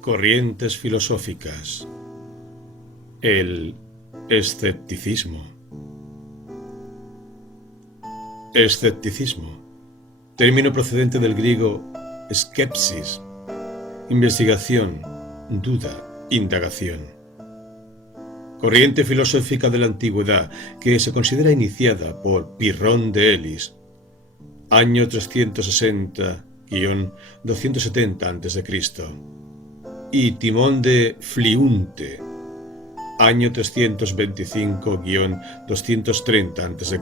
Corrientes filosóficas. El escepticismo. Escepticismo, término procedente del griego skepsis, investigación, duda, indagación. Corriente filosófica de la antigüedad que se considera iniciada por Pirrón de Elis, año 360-270 a.C., y Timón de Fliunte, año 325-230 a.C.,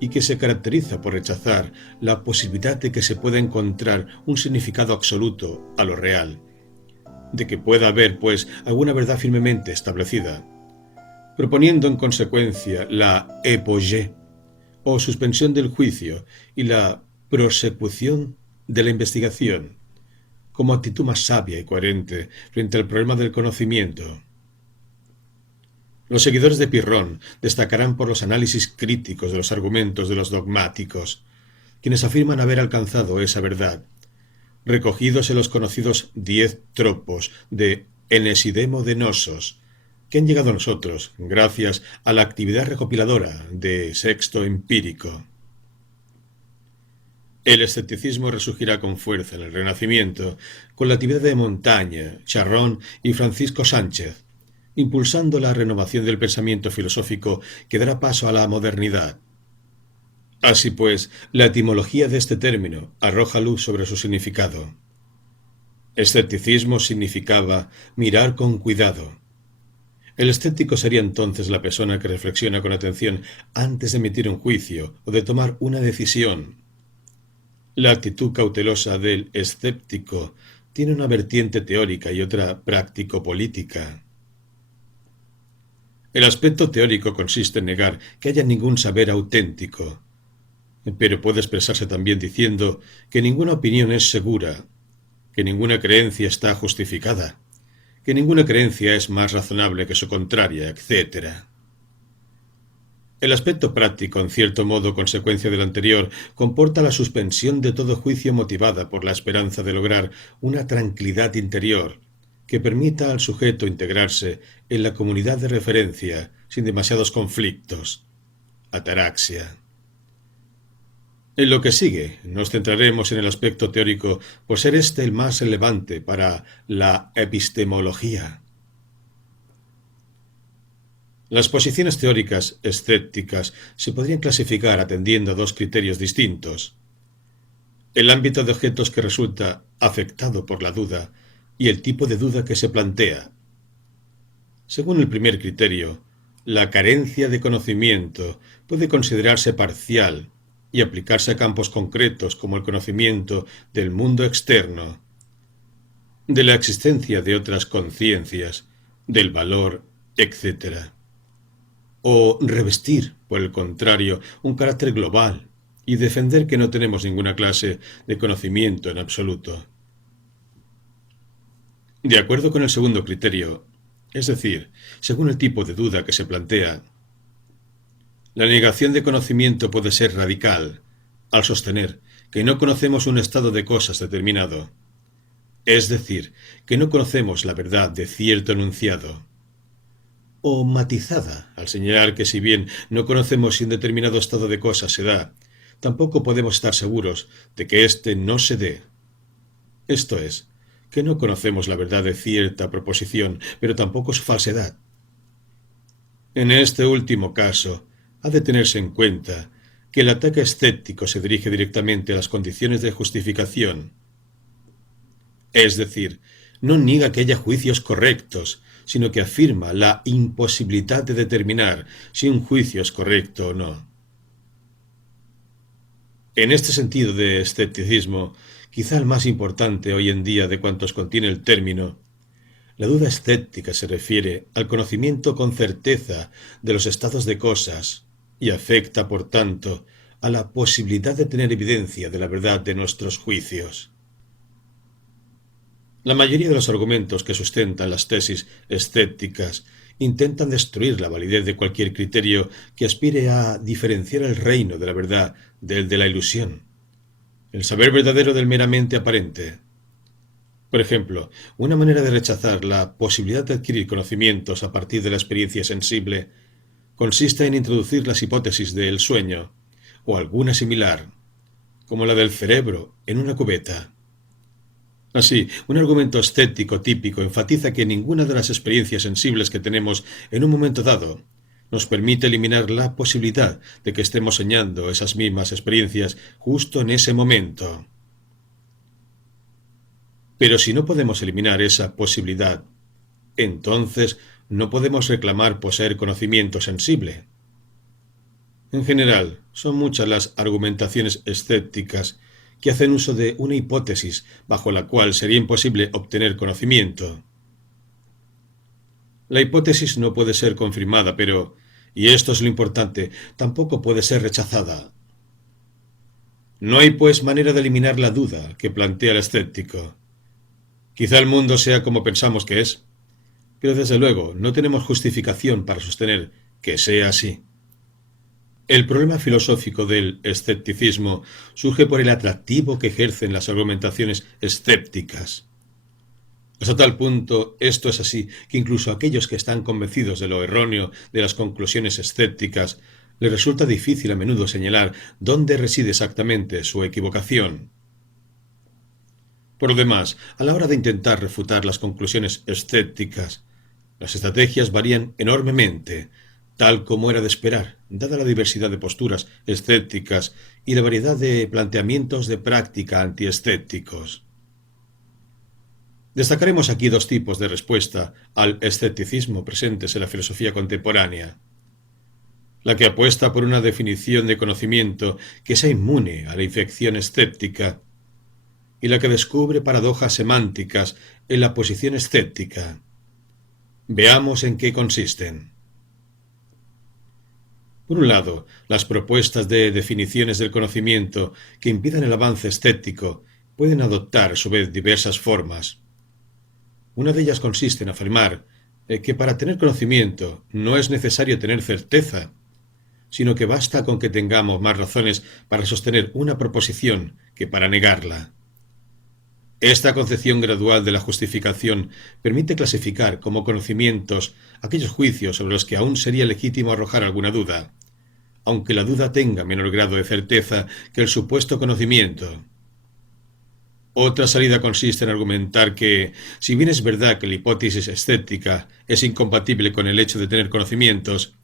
y que se caracteriza por rechazar la posibilidad de que se pueda encontrar un significado absoluto a lo real, de que pueda haber, pues, alguna verdad firmemente establecida, proponiendo en consecuencia la epogée, o suspensión del juicio, y la prosecución de la investigación, como actitud más sabia y coherente frente al problema del conocimiento. Los seguidores de Pirrón destacarán por los análisis críticos de los argumentos de los dogmáticos, quienes afirman haber alcanzado esa verdad, recogidos en los conocidos 10 tropos de Enesidemo de Nosos, que han llegado a nosotros gracias a la actividad recopiladora de Sexto Empírico. El escepticismo resurgirá con fuerza en el Renacimiento, con la actividad de Montaigne, Charron y Francisco Sánchez, impulsando la renovación del pensamiento filosófico que dará paso a la modernidad. Así pues, la etimología de este término arroja luz sobre su significado. Escepticismo significaba mirar con cuidado. El escéptico sería entonces la persona que reflexiona con atención antes de emitir un juicio o de tomar una decisión. La actitud cautelosa del escéptico tiene una vertiente teórica y otra práctico-política. El aspecto teórico consiste en negar que haya ningún saber auténtico, pero puede expresarse también diciendo que ninguna opinión es segura, que ninguna creencia está justificada, que ninguna creencia es más razonable que su contraria, etc. El aspecto práctico, en cierto modo consecuencia del anterior, comporta la suspensión de todo juicio motivada por la esperanza de lograr una tranquilidad interior que permita al sujeto integrarse en la comunidad de referencia sin demasiados conflictos. Ataraxia. En lo que sigue, nos centraremos en el aspecto teórico por ser este el más relevante para la epistemología. Las posiciones teóricas escépticas se podrían clasificar atendiendo a dos criterios distintos: el ámbito de objetos que resulta afectado por la duda y el tipo de duda que se plantea. Según el primer criterio, la carencia de conocimiento puede considerarse parcial y aplicarse a campos concretos como el conocimiento del mundo externo, de la existencia de otras conciencias, del valor, etc. O revestir, por el contrario, un carácter global y defender que no tenemos ninguna clase de conocimiento en absoluto. De acuerdo con el segundo criterio, es decir, según el tipo de duda que se plantea, la negación de conocimiento puede ser radical, al sostener que no conocemos un estado de cosas determinado, es decir, que no conocemos la verdad de cierto enunciado, o matizada, al señalar que si bien no conocemos si un determinado estado de cosas se da, tampoco podemos estar seguros de que éste no se dé. Esto es, que no conocemos la verdad de cierta proposición, pero tampoco su falsedad. En este último caso, ha de tenerse en cuenta que el ataque escéptico se dirige directamente a las condiciones de justificación. Es decir, no niega que haya juicios correctos, sino que afirma la imposibilidad de determinar si un juicio es correcto o no. En este sentido de escepticismo, quizá el más importante hoy en día de cuantos contiene el término, la duda escéptica se refiere al conocimiento con certeza de los estados de cosas y afecta, por tanto, a la posibilidad de tener evidencia de la verdad de nuestros juicios. La mayoría de los argumentos que sustentan las tesis escépticas intentan destruir la validez de cualquier criterio que aspire a diferenciar el reino de la verdad del de la ilusión, el saber verdadero del meramente aparente. Por ejemplo, una manera de rechazar la posibilidad de adquirir conocimientos a partir de la experiencia sensible consiste en introducir las hipótesis del sueño, o alguna similar, como la del cerebro, en una cubeta. Así, un argumento escéptico típico enfatiza que ninguna de las experiencias sensibles que tenemos en un momento dado nos permite eliminar la posibilidad de que estemos soñando esas mismas experiencias justo en ese momento. Pero si no podemos eliminar esa posibilidad, entonces no podemos reclamar poseer conocimiento sensible. En general, son muchas las argumentaciones escépticas que hacen uso de una hipótesis bajo la cual sería imposible obtener conocimiento. La hipótesis no puede ser confirmada, pero, y esto es lo importante, tampoco puede ser rechazada. No hay, pues, manera de eliminar la duda que plantea el escéptico. Quizá el mundo sea como pensamos que es, pero desde luego no tenemos justificación para sostener que sea así. El problema filosófico del escepticismo surge por el atractivo que ejercen las argumentaciones escépticas. Hasta tal punto esto es así que incluso a aquellos que están convencidos de lo erróneo de las conclusiones escépticas les resulta difícil a menudo señalar dónde reside exactamente su equivocación. Por lo demás, a la hora de intentar refutar las conclusiones escépticas, las estrategias varían enormemente, tal como era de esperar, dada la diversidad de posturas escépticas y la variedad de planteamientos de práctica antiescépticos. Destacaremos aquí dos tipos de respuesta al escepticismo presentes en la filosofía contemporánea. La que apuesta por una definición de conocimiento que sea inmune a la infección escéptica, y la que descubre paradojas semánticas en la posición escéptica. Veamos en qué consisten. Por un lado, las propuestas de definiciones del conocimiento que impidan el avance escéptico pueden adoptar a su vez diversas formas. Una de ellas consiste en afirmar que para tener conocimiento no es necesario tener certeza, sino que basta con que tengamos más razones para sostener una proposición que para negarla. Esta concepción gradual de la justificación permite clasificar como conocimientos aquellos juicios sobre los que aún sería legítimo arrojar alguna duda, aunque la duda tenga menor grado de certeza que el supuesto conocimiento. Otra salida consiste en argumentar que, si bien es verdad que la hipótesis escéptica es incompatible con el hecho de tener conocimientos,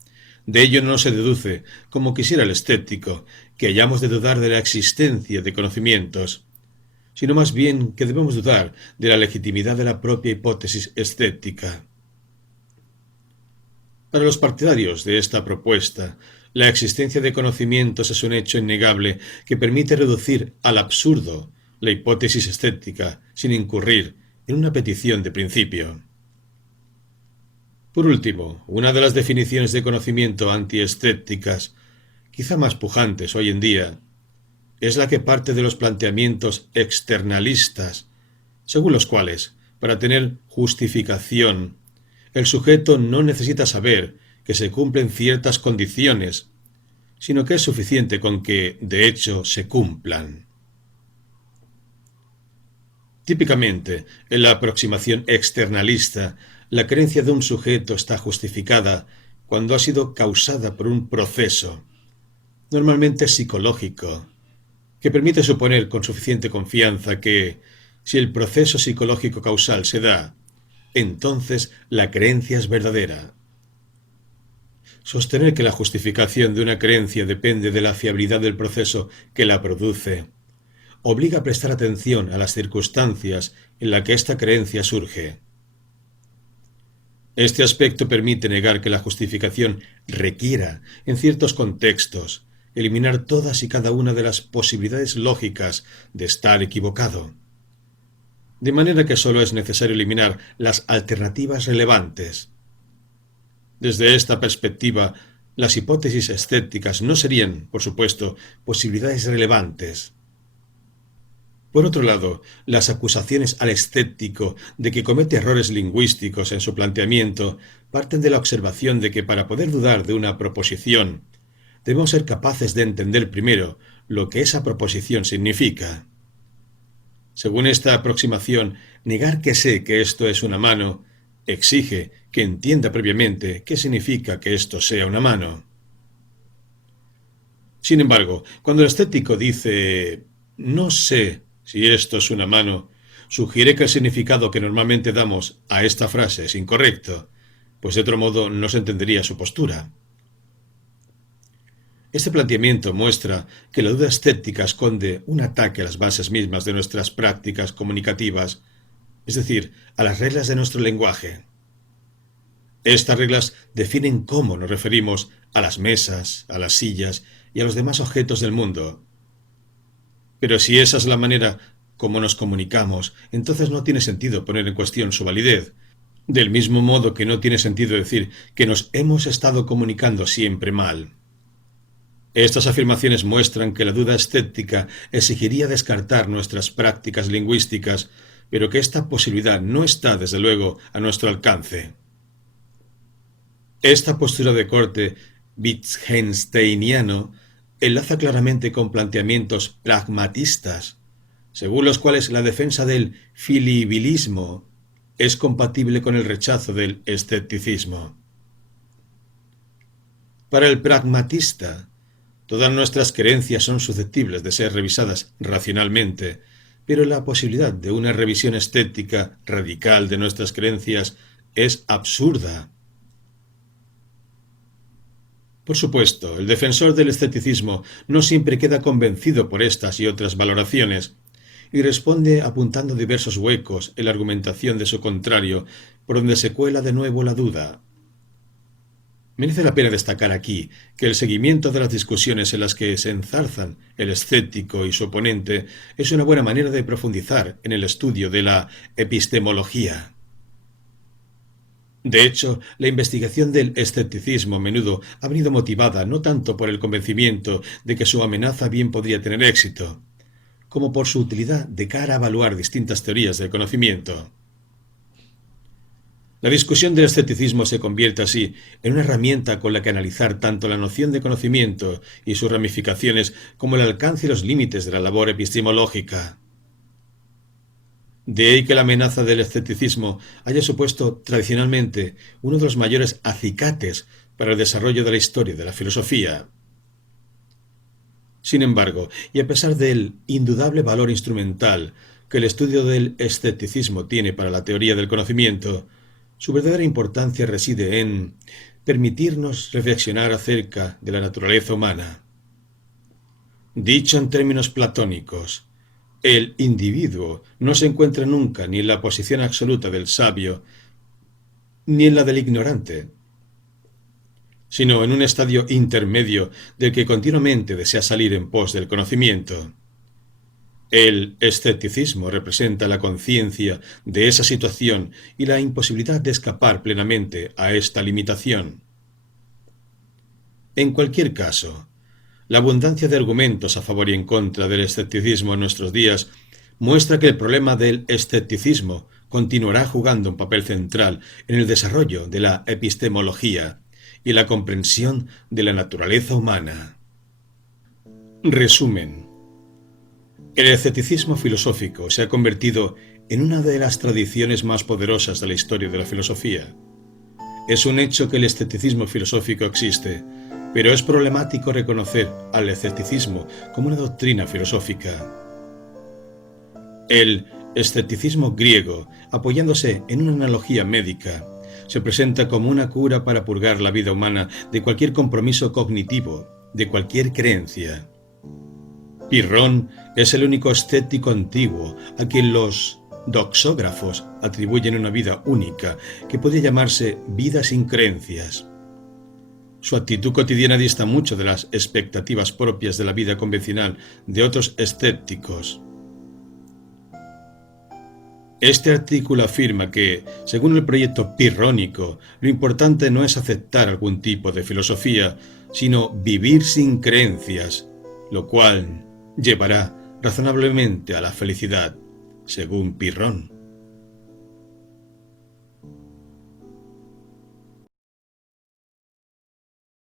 de ello no se deduce, como quisiera el escéptico, que hayamos de dudar de la existencia de conocimientos, sino más bien que debemos dudar de la legitimidad de la propia hipótesis escéptica. Para los partidarios de esta propuesta, la existencia de conocimientos es un hecho innegable que permite reducir al absurdo la hipótesis escéptica sin incurrir en una petición de principio. Por último, una de las definiciones de conocimiento antiescépticas, quizá más pujantes hoy en día, es la que parte de los planteamientos externalistas, según los cuales, para tener justificación, el sujeto no necesita saber que se cumplen ciertas condiciones, sino que es suficiente con que, de hecho, se cumplan. Típicamente, en la aproximación externalista, la creencia de un sujeto está justificada cuando ha sido causada por un proceso, normalmente psicológico, que permite suponer con suficiente confianza que, si el proceso psicológico causal se da, entonces la creencia es verdadera. Sostener que la justificación de una creencia depende de la fiabilidad del proceso que la produce obliga a prestar atención a las circunstancias en las que esta creencia surge. Este aspecto permite negar que la justificación requiera, en ciertos contextos, eliminar todas y cada una de las posibilidades lógicas de estar equivocado. De manera que solo es necesario eliminar las alternativas relevantes. Desde esta perspectiva, las hipótesis escépticas no serían, por supuesto, posibilidades relevantes. Por otro lado, las acusaciones al escéptico de que comete errores lingüísticos en su planteamiento parten de la observación de que para poder dudar de una proposición, debemos ser capaces de entender primero lo que esa proposición significa. Según esta aproximación, negar que sé que esto es una mano exige que entienda previamente qué significa que esto sea una mano. Sin embargo, cuando el escéptico dice «no sé si esto es una mano», sugiere que el significado que normalmente damos a esta frase es incorrecto, pues de otro modo no se entendería su postura. Este planteamiento muestra que la duda escéptica esconde un ataque a las bases mismas de nuestras prácticas comunicativas, es decir, a las reglas de nuestro lenguaje. Estas reglas definen cómo nos referimos a las mesas, a las sillas y a los demás objetos del mundo. Pero si esa es la manera como nos comunicamos, entonces no tiene sentido poner en cuestión su validez. Del mismo modo que no tiene sentido decir que nos hemos estado comunicando siempre mal. Estas afirmaciones muestran que la duda escéptica exigiría descartar nuestras prácticas lingüísticas, pero que esta posibilidad no está, desde luego, a nuestro alcance. Esta postura de corte wittgensteiniano enlaza claramente con planteamientos pragmatistas, según los cuales la defensa del filibilismo es compatible con el rechazo del escepticismo. Para el pragmatista, todas nuestras creencias son susceptibles de ser revisadas racionalmente, pero la posibilidad de una revisión escéptica radical de nuestras creencias es absurda. Por supuesto, el defensor del escepticismo no siempre queda convencido por estas y otras valoraciones, y responde apuntando diversos huecos en la argumentación de su contrario, por donde se cuela de nuevo la duda. Merece la pena destacar aquí que el seguimiento de las discusiones en las que se enzarzan el escéptico y su oponente es una buena manera de profundizar en el estudio de la epistemología. De hecho, la investigación del escepticismo a menudo ha venido motivada no tanto por el convencimiento de que su amenaza bien podría tener éxito, como por su utilidad de cara a evaluar distintas teorías del conocimiento. La discusión del escepticismo se convierte así en una herramienta con la que analizar tanto la noción de conocimiento y sus ramificaciones como el alcance y los límites de la labor epistemológica. De ahí que la amenaza del escepticismo haya supuesto tradicionalmente uno de los mayores acicates para el desarrollo de la historia de la filosofía. Sin embargo, y a pesar del indudable valor instrumental que el estudio del escepticismo tiene para la teoría del conocimiento, su verdadera importancia reside en permitirnos reflexionar acerca de la naturaleza humana. Dicho en términos platónicos, el individuo no se encuentra nunca ni en la posición absoluta del sabio ni en la del ignorante, sino en un estadio intermedio del que continuamente desea salir en pos del conocimiento. El escepticismo representa la conciencia de esa situación y la imposibilidad de escapar plenamente a esta limitación. En cualquier caso, la abundancia de argumentos a favor y en contra del escepticismo en nuestros días muestra que el problema del escepticismo continuará jugando un papel central en el desarrollo de la epistemología y la comprensión de la naturaleza humana. Resumen. El escepticismo filosófico se ha convertido en una de las tradiciones más poderosas de la historia de la filosofía. Es un hecho que el escepticismo filosófico existe, pero es problemático reconocer al escepticismo como una doctrina filosófica. El escepticismo griego, apoyándose en una analogía médica, se presenta como una cura para purgar la vida humana de cualquier compromiso cognitivo, de cualquier creencia. Pirrón es el único escéptico antiguo a quien los doxógrafos atribuyen una vida única, que podría llamarse vida sin creencias. Su actitud cotidiana dista mucho de las expectativas propias de la vida convencional de otros escépticos. Este artículo afirma que, según el proyecto pirrónico, lo importante no es aceptar algún tipo de filosofía, sino vivir sin creencias, lo cual llevará razonablemente a la felicidad, según Pirrón.